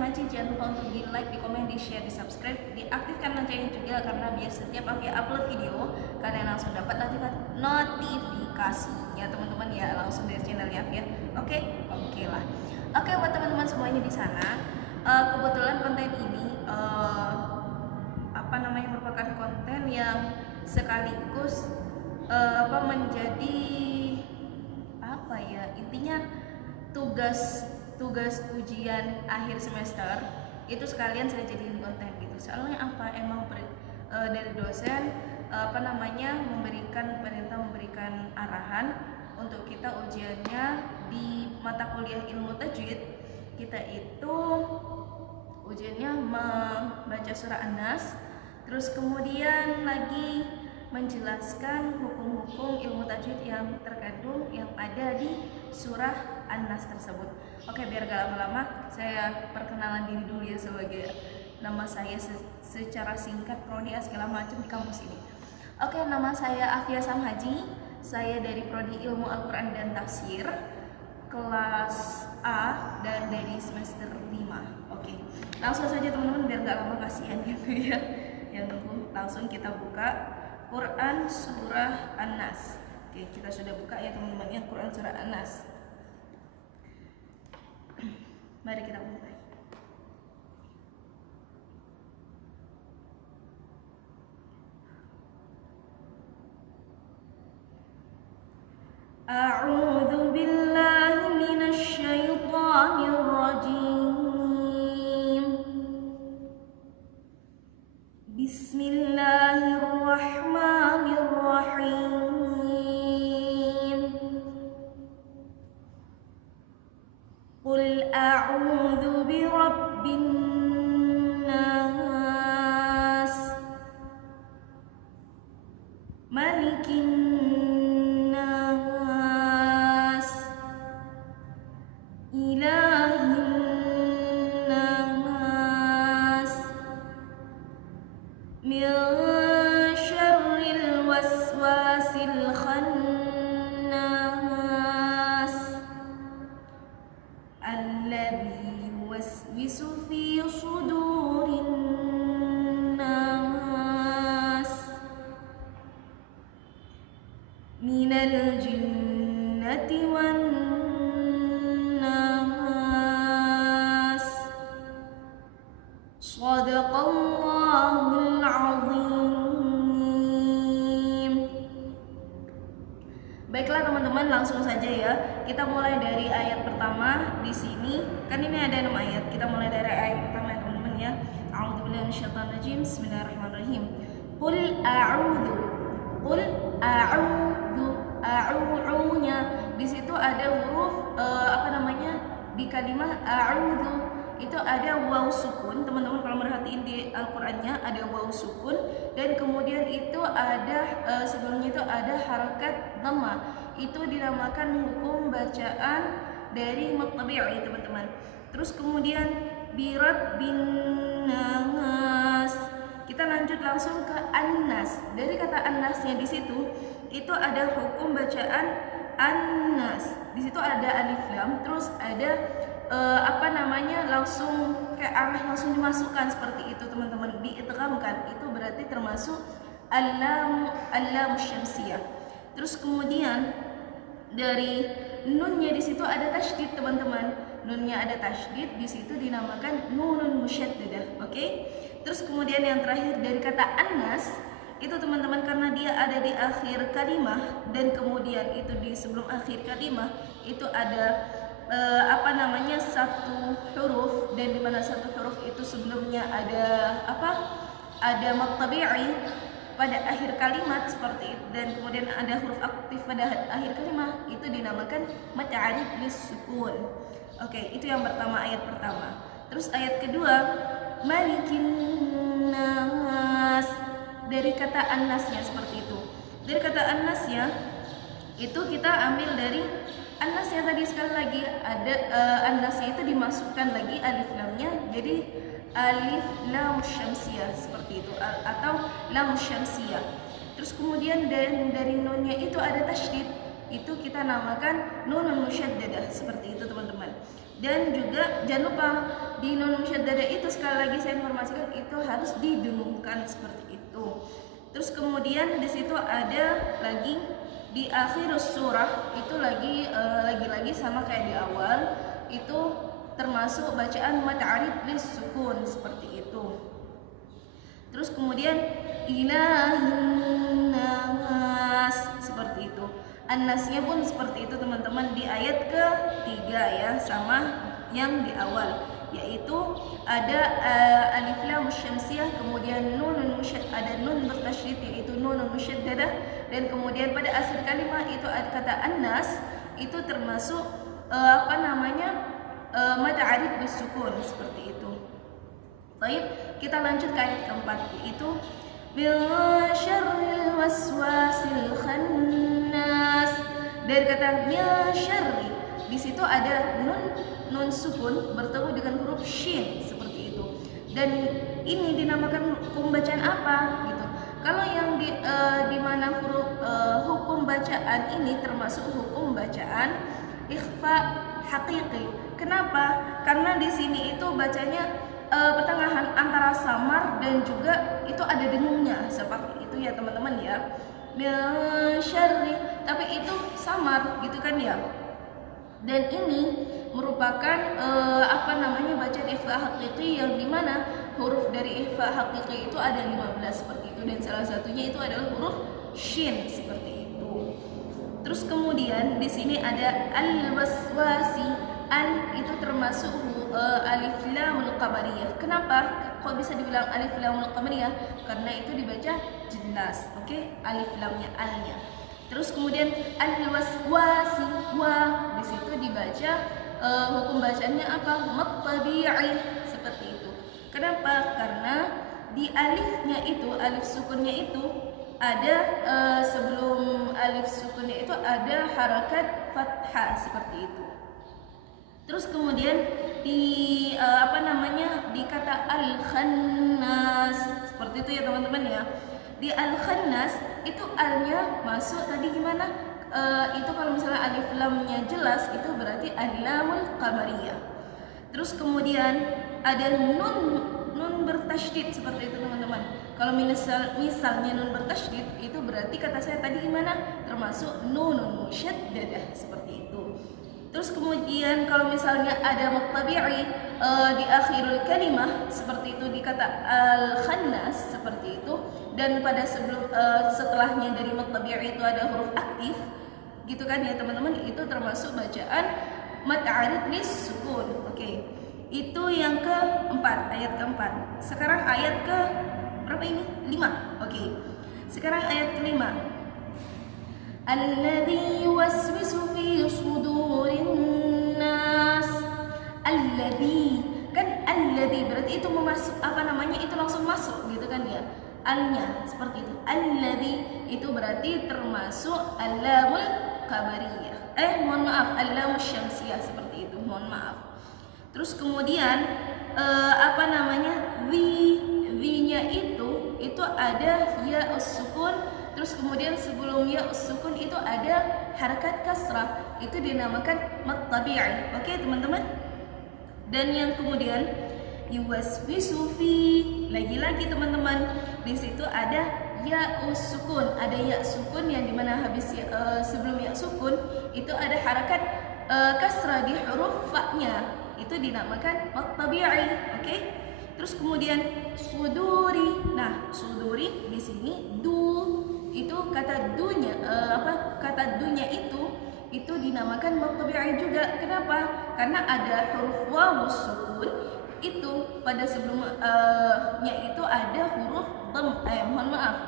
Sam Haji, jangan lupa untuk di like, di komen, di share, di subscribe, diaktifkan loncengnya juga, karena biar setiap aku upload video kalian langsung dapat notifikasinya teman-teman ya, langsung dari channel ya. Oke lah. Oke, buat teman-teman semuanya di sana, kebetulan konten ini merupakan konten yang sekaligus menjadi intinya tugas ujian akhir semester itu sekalian saya jadiin konten gitu. Soalnya emang dari dosen memberikan perintah, memberikan arahan untuk kita ujiannya di mata kuliah ilmu tajwid. Kita itu ujiannya membaca surah An-Nas, terus kemudian lagi menjelaskan hukum-hukum ilmu tajwid yang terkandung yang ada di surah An-Nas tersebut. Oke, biar gak lama-lama, saya perkenalan diri dulu ya, sebagai nama saya secara singkat prodi segala macam di kampus ini. Oke, nama saya Afia Sam Haji. Saya dari prodi Ilmu Al-Quran dan Tafsir kelas A dan dari semester 5. Oke, langsung saja teman-teman biar gak lama, kasihan gitu ya yang nunggu. Langsung kita buka Quran surah An-Nas. Oke, kita sudah buka ya teman-teman ya, Quran surah An-Nas. Mari kita mulai. A'udzu billahi minasy syaithanir rajim. Bismillahirrahmanirrahim. Qul a'udzu birabbin nas, malikin nas, ilahin nas, min syarril waswasil khannas, alladzi yuwaswisu fi sudurin nas, minal jinnati wan nas. Shadaqallahul azim. Baiklah teman-teman, langsung saja ya. Kita mulai dari ayat pertama di sini. Kan ini ada 6 ayat. Kita mulai dari ayat pertama ya teman-teman ya. A'udzubillahi minasyaitonir rajim. Bismillahirrahmanirrahim. Qul a'udzu. Qul a'udzu. A'udzunya di situ ada huruf di kalimat a'udzu itu ada waw sukun. Teman-teman kalau merhatiin di Al-Qur'annya ada waw sukun, dan kemudian itu ada sebelumnya itu ada harakat dhammah. Itu dinamakan hukum bacaan dari mutabi'i teman-teman. Terus kemudian birabbin nas. Kita lanjut langsung ke An-Nas. Dari kata An-Nasnya di situ itu ada hukum bacaan An-Nas. Di situ ada alif lam, terus ada langsung kayak arah langsung dimasukkan seperti itu teman-teman, diidghamkan. Itu berarti termasuk al-lam syamsiyah. Terus kemudian dari nunnya di situ ada tasydid teman-teman. Nunnya ada tasydid, di situ dinamakan nunun musyaddadah. Oke? Terus kemudian yang terakhir dari kata An-Nas itu teman-teman, karena dia ada di akhir kalimah dan kemudian itu di sebelum akhir kalimah itu ada satu huruf, dan di mana satu huruf itu sebelumnya ada mutabi'i pada akhir kalimat seperti itu, dan kemudian ada huruf aktif pada akhir kalimat, itu dinamakan mat'arif bis-sukun. Oke, itu yang pertama, ayat pertama. Terus ayat kedua, malikin nas. Dari kata An-Nasnya seperti itu. Dari kata An-Nasnya itu kita ambil dari An-Nasnya tadi, sekali lagi ada An-Nasnya itu dimasukkan lagi alif lamnya, jadi alif lam syamsiyah seperti itu, atau lam syamsiyah. Terus kemudian dari nunnya itu ada tasydid, itu kita namakan nunun musyaddadah seperti itu teman-teman. Dan juga jangan lupa di nun musyaddadah itu sekali lagi saya informasikan itu harus didengungkan seperti itu. Terus kemudian di situ ada lagi di akhir surah itu lagi-lagi sama kayak di awal, itu termasuk bacaan mad arid lis sukun seperti itu. Terus kemudian ilahin nas seperti itu. An-nasnya pun seperti itu teman-teman di ayat ke-3 ya, sama yang di awal, yaitu ada alif lam syamsiyah, kemudian ada nun bertasydid yaitu nunun musyaddadah, dan kemudian pada akhir kalimat itu ada kata an-nas, itu termasuk mad arid bisukun seperti itu. Baik, kita lanjut ke ayat keempat, yaitu min syarril waswasil khannas. Dari kata min syarri, di situ ada nun sukun bertemu dengan huruf shin seperti itu. Dan ini dinamakan hukum bacaan apa gitu. Kalau yang di mana huruf hukum bacaan ini termasuk hukum bacaan ikhfa haqiqi. Kenapa? Karena di sini itu bacanya pertengahan antara samar dan juga itu ada dengungnya seperti itu ya teman-teman ya. Syarri, tapi itu samar gitu kan ya. Dan ini merupakan bacaan ikhfa haqiqi yang dimana huruf dari ikhfa haqiqi itu ada 15 seperti itu, dan salah satunya itu adalah huruf shin seperti itu. Terus kemudian di sini ada al-waswasi, al itu termasuk alif lamul qamariyah. Kenapa kok bisa dibilang alif lamul qamariyah? Karena itu dibaca jelas, oke? Alif lamnya alnya. Terus kemudian al-waswasi, wa di situ dibaca hukum bacaannya apa? Maqtabi'i seperti itu. Kenapa? Karena di alifnya itu, alif sukunnya itu ada sebelum alif sukunnya itu ada harakat fathah seperti itu. Terus kemudian di di kata al-khannas seperti itu ya teman-teman ya. Di al-khannas itu alnya masuk tadi gimana? Itu kalau misalnya alif lamnya jelas itu berarti al-lamul qamariyah. Terus kemudian ada nun bertasydid seperti itu teman-teman. Kalau misalnya nun bertasydid itu berarti kata saya tadi gimana? Termasuk nunun musyaddadah seperti itu. Terus kemudian kalau misalnya ada maqtabi'i di akhirul kalimah seperti itu di kata al-khannas seperti itu, dan pada setelahnya dari maqtabi'i itu ada huruf aktif gitu kan ya teman-teman, itu termasuk bacaan mad arid lis sukun. Oke. Itu yang keempat, ayat keempat. Sekarang ayat ke berapa ini? 5. Oke. Sekarang ayat kelima. Alladzi yuwaswisu fi sudurin nas. Alladzi, kan alladzi berarti itu itu langsung masuk gitu kan ya. Alnya seperti itu. Alladzi itu berarti termasuk al-lamul qamariyah. Al-lamul syamsiyah seperti itu. Mohon maaf. Terus kemudian wi-nya itu ada ya sukun. Terus kemudian sebelum ya sukun itu ada harakat kasrah, itu dinamakan mad tabi'i. Oke teman-teman. Dan yang kemudian yuwaswisu fi, lagi-lagi teman-teman, di situ ada ya sukun, ada ya sukun yang dimana habis sebelum ya sukun itu ada harakat kasrah di huruf fa-nya, itu dinamakan mad tabi'i. Oke. Terus kemudian suduri. Nah, suduri di sini itu kata dunya kata dunya itu dinamakan mad tabi'i juga. Kenapa? Karena ada huruf wawu sukun, itu pada sebelumnya itu ada huruf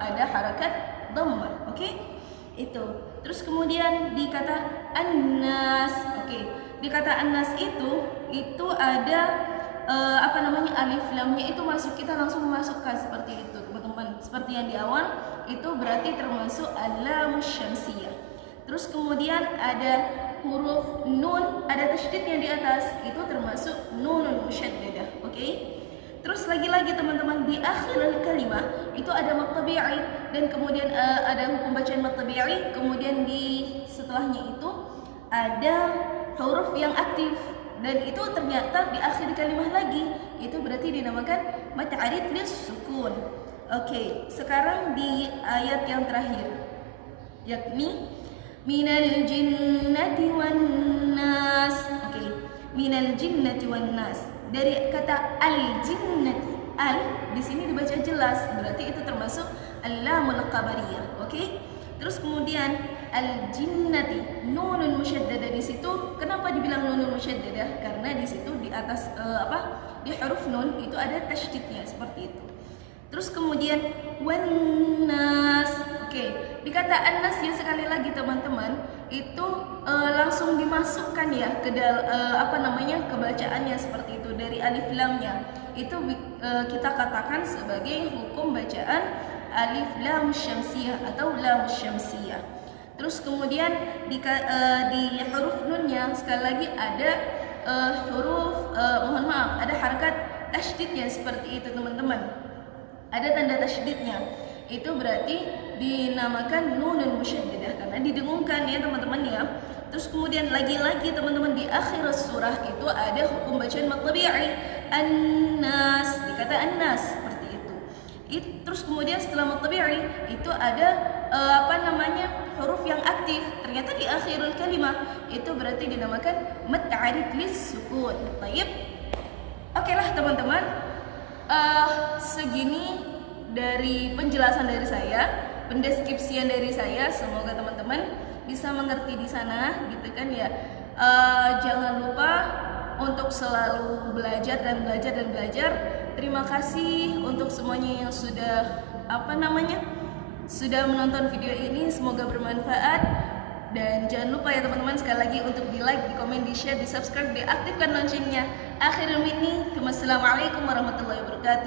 ada harakat dhammah. Oke? Itu. Terus kemudian di kata annas. Oke. Di kata annas itu ada alif lamnya itu masuk, kita langsung memasukkan seperti itu teman-teman. Seperti yang di awal itu berarti termasuk al-lam syamsiyah. Terus kemudian ada huruf nun, ada tasydidnya di atas, itu termasuk nunun musyaddadah. Oke? Terus lagi-lagi teman-teman, di akhir kalimah itu ada mad tabi'i, dan kemudian ada hukum bacaan mad tabi'i, kemudian di setelahnya itu ada huruf yang aktif, dan itu ternyata di akhir kalimah lagi, itu berarti dinamakan mad arid lis sukun. Oke, sekarang di ayat yang terakhir, yakni minal jinnati wan nas. Oke, minal jinnati wan nas. Dari kata al jinnati, al di sini dibaca jelas, berarti itu termasuk al-lamul qabariyah. Oke? Terus kemudian al jinnati, nunun musyaddadah di situ. Kenapa dibilang nunun musyaddadah? Karena di situ di atas di huruf nun itu ada tasydidnya seperti itu. Terus kemudian wan nas. Oke, di kata an-nas ya, sekali lagi teman-teman, itu langsung dimasukkan ya ke kebacaannya seperti itu, dari alif lamnya. Itu kita katakan sebagai hukum bacaan alif lam syamsiyah atau lam syamsiyah. Terus kemudian di huruf nunnya sekali lagi ada ada harakat tasydidnya seperti itu teman-teman. Ada tanda tasydidnya. Itu berarti dinamakan nunun musyaddadah karena didengungkan ya teman-teman ya. Terus kemudian lagi-lagi teman-teman, di akhir surah itu ada hukum bacaan mad tabi'i, an-nas, dikata an-nas seperti itu. Terus kemudian setelah mad tabi'i itu ada huruf yang aktif. Ternyata di akhirul kalimah itu berarti dinamakan mad arid lis sukun. Baik. Oke lah teman-teman. Segini dari penjelasan dari saya, pendeskripsian dari saya. Semoga teman-teman bisa mengerti di sana, gitu kan ya. Jangan lupa untuk selalu belajar dan belajar dan belajar. Terima kasih untuk semuanya yang sudah sudah menonton video ini. Semoga bermanfaat. Dan jangan lupa ya teman-teman, sekali lagi untuk di like, di komen, di share, di subscribe, diaktifkan loncengnya. Akhirul minni, wassalamualaikum warahmatullahi wabarakatuh.